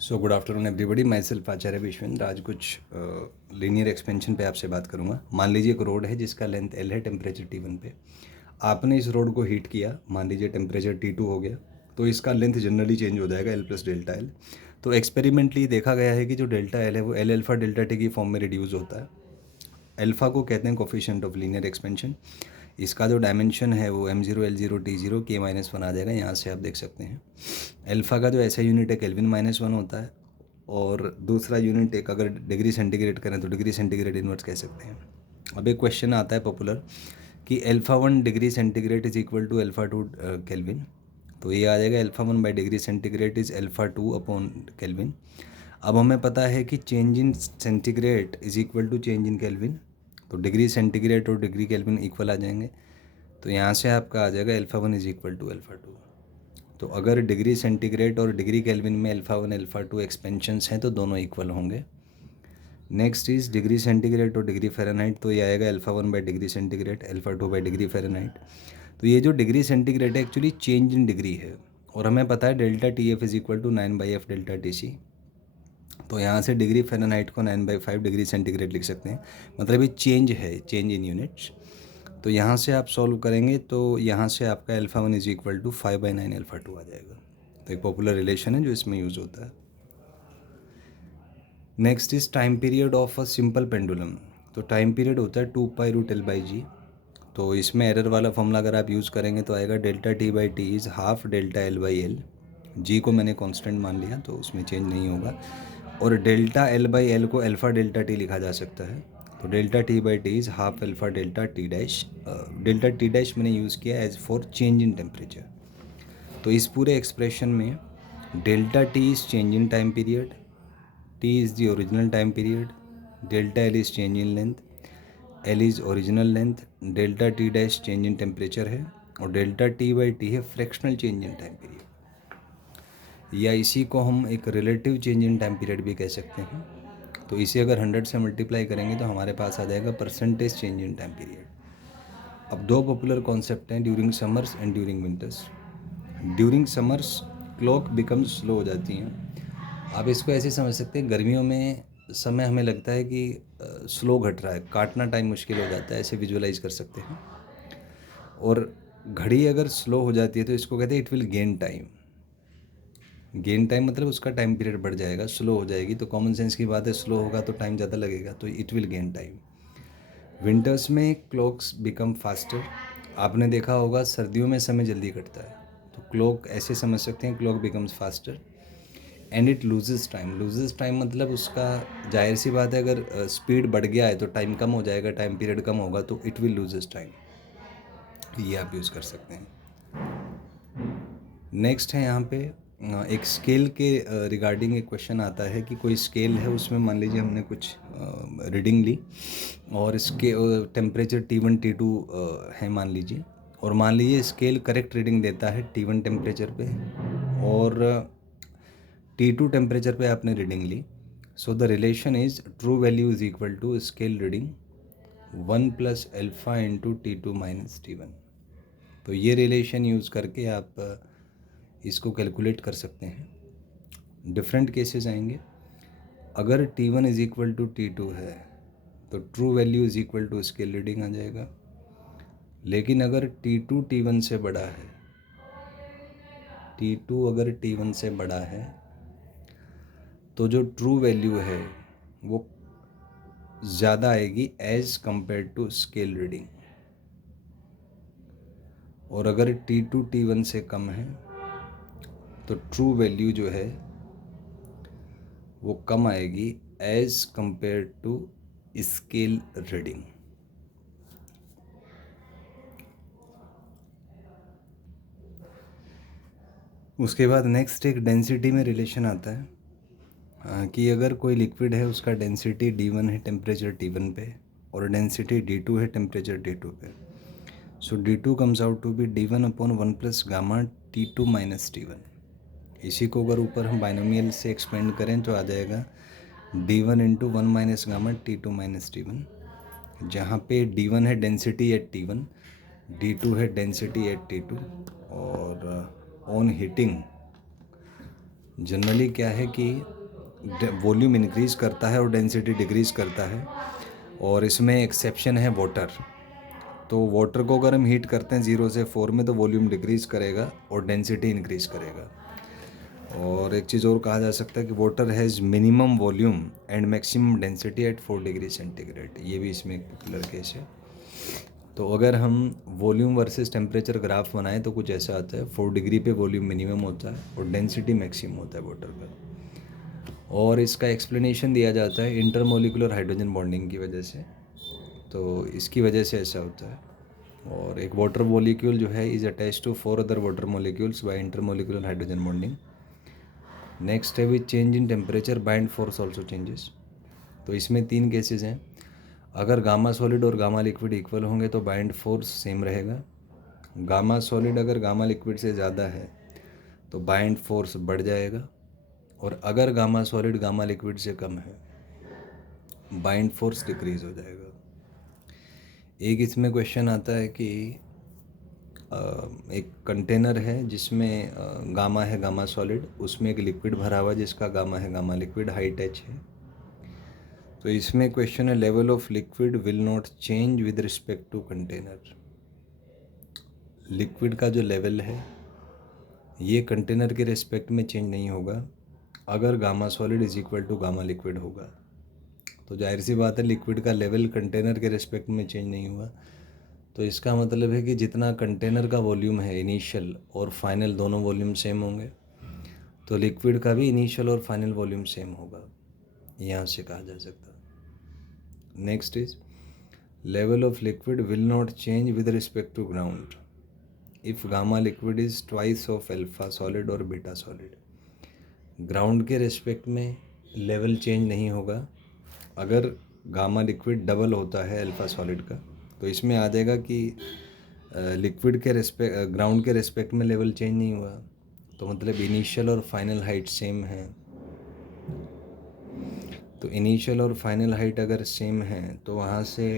सो good afternoon everybody, myself Acharya Vishwendra. आज कुछ linear expansion पे आपसे बात करूंगा। मान लीजिए एक रोड है जिसका लेंथ एल है, टेम्परेचर T1 पे। आपने इस रोड को हीट किया, मान लीजिए टेम्परेचर T2 हो गया, तो इसका लेंथ जनरली चेंज हो जाएगा L प्लस डेल्टा एल। तो एक्सपेरिमेंटली देखा गया है कि जो डेल्टा एल है वो एल अल्फा डेल्टा टी की फॉर्म में रिड्यूस होता है। अल्फ़ा को कहते हैं कोफिशिएंट ऑफ लीनियर एक्सपेंशन। इसका जो डायमेंशन है वो M0 L0 T0 K-1 आ जाएगा। यहाँ से आप देख सकते हैं अल्फ़ा का जो ऐसा यूनिट है केल्विन-1 होता है, और दूसरा यूनिट एक अगर डिग्री सेंटीग्रेड करें तो डिग्री सेंटीग्रेड इनवर्स कह सकते हैं। अब एक क्वेश्चन आता है पॉपुलर कि alpha 1 degree centigrade is equal to alpha 2 kelvin. तो ये आ जाएगा alpha 1 by degree centigrade is alpha 2 upon kelvin. अब हमें पता है कि change in centigrade is equal to change in kelvin, तो डिग्री सेंटीग्रेड और डिग्री केल्विन इक्वल आ जाएंगे। तो यहाँ से आपका आ जाएगा alpha 1 is equal to alpha 2। तो अगर डिग्री सेंटीग्रेड और डिग्री केल्विन में अल्फ़ा 1 अल्फ़ा 2 एक्सपेंशंस हैं तो दोनों इक्वल होंगे। नेक्स्ट इज़ डिग्री सेंटीग्रेड और डिग्री फ़ारेनहाइट, तो ये आएगा alpha 1 by degree centigrade alpha 2 by degree Fahrenheit. तो ये जो डिग्री सेंटीग्रेड है एक्चुअली चेंज इन डिग्री है, और हमें पता है delta TF is equal to 9/f delta TC। तो यहाँ से डिग्री फ़ारेनहाइट को 9/5 डिग्री सेंटीग्रेड लिख सकते हैं, मतलब ये चेंज है, चेंज इन यूनिट्स। तो यहाँ से आप सॉल्व करेंगे तो यहाँ से आपका alpha 1 is equal to 5/9 alpha 2 आ जाएगा। तो एक पॉपुलर रिलेशन है जो इसमें यूज़ होता है। Next is time period of a simple pendulum. तो टाइम पीरियड होता है 2π√L/g। तो इसमें एरर वाला फॉर्मूला अगर आप यूज़ करेंगे तो आएगा delta T/T is half delta L/L। जी को मैंने कांस्टेंट मान लिया तो उसमें चेंज नहीं होगा, और डेल्टा L/L को अल्फ़ा डेल्टा टी लिखा जा सकता है। तो delta T/T is half alpha delta T dash. Delta T dash मैंने यूज़ किया as for change in temperature. तो इस पूरे एक्सप्रेशन में delta T is change in time period, T is the original time period, delta L is change in length, L is original length, delta T dash change in temperature है, और delta T/T है fractional change in time period, या इसी को हम एक relative change in time period भी कह सकते हैं। तो इसे अगर 100 से मल्टीप्लाई करेंगे तो हमारे पास आ जाएगा percentage change in time period. अब दो पॉपुलर कॉन्सेप्ट हैं during summers and during winters. During summers clock becomes slow हो जाती हैं। आप इसको ऐसे समझ सकते हैं, गर्मियों में समय हमें लगता है कि स्लो घट रहा है, काटना टाइम मुश्किल हो जाता है, ऐसे विजुअलाइज कर सकते हैं। और घड़ी अगर स्लो हो जाती है तो इसको कहते हैं it will gain time. Gain time मतलब उसका टाइम पीरियड बढ़ जाएगा। स्लो हो जाएगी तो कॉमन सेंस की बात है, स्लो होगा तो टाइम ज़्यादा लगेगा, तो it will gain time. Winters में क्लॉक्स बिकम फास्टर। आपने देखा होगा सर्दियों में समय जल्दी कटता है, तो क्लॉक ऐसे समझ सकते हैं, clock becomes faster and it loses time. Loses time मतलब उसका, जाहिर सी बात है, अगर स्पीड बढ़ गया है तो टाइम कम हो जाएगा, टाइम पीरियड कम होगा, तो इट विल लूजेस टाइम। ये आप यूज़ कर सकते हैं। नेक्स्ट है यहाँ पे एक स्केल के रिगार्डिंग एक क्वेश्चन आता है कि कोई स्केल है, उसमें मान लीजिए हमने कुछ रीडिंग ली, और इसके टेम्परेचर T1 T2 है मान लीजिए, और मान लीजिए स्केल करेक्ट रीडिंग देता है T1 टेम्परेचर पे और T2 टेम्परेचर पे आपने रीडिंग ली। So the relation is true value is equal to scale reading 1 plus alpha into T2 minus T1। तो ये रिलेशन यूज़ करके आप इसको कैलकुलेट कर सकते हैं। डिफरेंट केसेस आएंगे। अगर T1 is equal to T2 है तो true value is equal to scale reading आ जाएगा। लेकिन अगर T2 T1 से बड़ा है, T2 अगर T1 से बड़ा है तो जो ट्रू वैल्यू है वो ज़्यादा आएगी as compared to scale reading, और अगर T2 T1 से कम है तो ट्रू वैल्यू जो है वो कम आएगी as compared to scale reading. उसके बाद नेक्स्ट एक डेंसिटी में रिलेशन आता है कि अगर कोई लिक्विड है उसका डेंसिटी D1 है टेम्परेचर T1 पे, और डेंसिटी D2 है टेम्परेचर T2 पे। So D2 comes out to be D1 upon 1 plus gamma T2 minus T1। इसी को अगर ऊपर हम बाइनोमियल से एक्सपेंड करें तो आ जाएगा D1 into 1 minus gamma T2 minus T1, जहाँ पे D1 है डेंसिटी एट T1, D2 है डेंसिटी एट T2, और ऑन हीटिंग जनरली क्या है कि वॉल्यूम इंक्रीज़ करता है और डेंसिटी डिक्रीज़ करता है, और इसमें एक्सेप्शन है वाटर। तो वाटर को अगर हम हीट करते हैं 0 से 4 में तो वॉल्यूम डिक्रीज़ करेगा और डेंसिटी इंक्रीज़ करेगा। और एक चीज़ और कहा जा सकता है कि water has minimum volume and maximum density at 4 degree centigrade, ये भी इसमें एक पॉपुलर केस है। तो अगर हम वॉल्यूम वर्सेस टेम्परेचर ग्राफ बनाएं तो कुछ ऐसा आता है, 4 डिग्री पे वॉल्यूम मिनिमम होता है और डेंसिटी मैक्सिमम होता है वाटर का। और इसका एक्सप्लेनेशन दिया जाता है इंटरमोलिकुलर हाइड्रोजन बॉन्डिंग की वजह से, तो इसकी वजह से ऐसा होता है। और एक वाटर मॉलिक्यूल जो है is attach to 4 other water molecules by intermolecular hydrogen bonding. Next है which change in temperature bind force also changes. तो इसमें 3 केसेस हैं। अगर गामा सॉलिड और गामा लिक्विड इक्वल होंगे तो बाइंड फोर्स सेम रहेगा। गामा सॉलिड अगर गामा लिक्विड से ज़्यादा है तो बाइंड फोर्स बढ़ जाएगा, और अगर गामा सॉलिड गामा लिक्विड से कम है बाइंड फोर्स डिक्रीज हो जाएगा। एक इसमें क्वेश्चन आता है कि एक कंटेनर है जिसमें गामा है गामा सॉलिड, उसमें एक लिक्विड भरा हुआ जिसका गामा है गामा लिक्विड, हाइट h है। तो इसमें क्वेश्चन है level of liquid will not change with respect to container. Liquid का जो लेवल है ये कंटेनर के रिस्पेक्ट में चेंज नहीं होगा अगर gamma solid is equal to gamma liquid होगा। तो जाहिर सी बात है लिक्विड का लेवल कंटेनर के रिस्पेक्ट में चेंज नहीं हुआ, तो इसका मतलब है कि जितना कंटेनर का वॉल्यूम है इनिशियल और फाइनल दोनों वॉल्यूम सेम होंगे, तो लिक्विड का भी इनिशियल और फाइनल वॉल्यूम सेम होगा, यहाँ से कहा जा सकता है। Next is level of liquid will not change with respect to ground if gamma liquid is twice of alpha solid और बीटा सॉलिड। ग्राउंड के रिस्पेक्ट में लेवल चेंज नहीं होगा अगर गामा लिक्विड डबल होता है अल्फा सॉलिड का। तो इसमें आ जाएगा कि लिक्विड के रिस्पेक्ट ग्राउंड के रिस्पेक्ट में लेवल चेंज नहीं हुआ, तो मतलब इनिशियल और फाइनल हाइट सेम है। तो इनिशियल और फाइनल हाइट अगर सेम है तो वहाँ से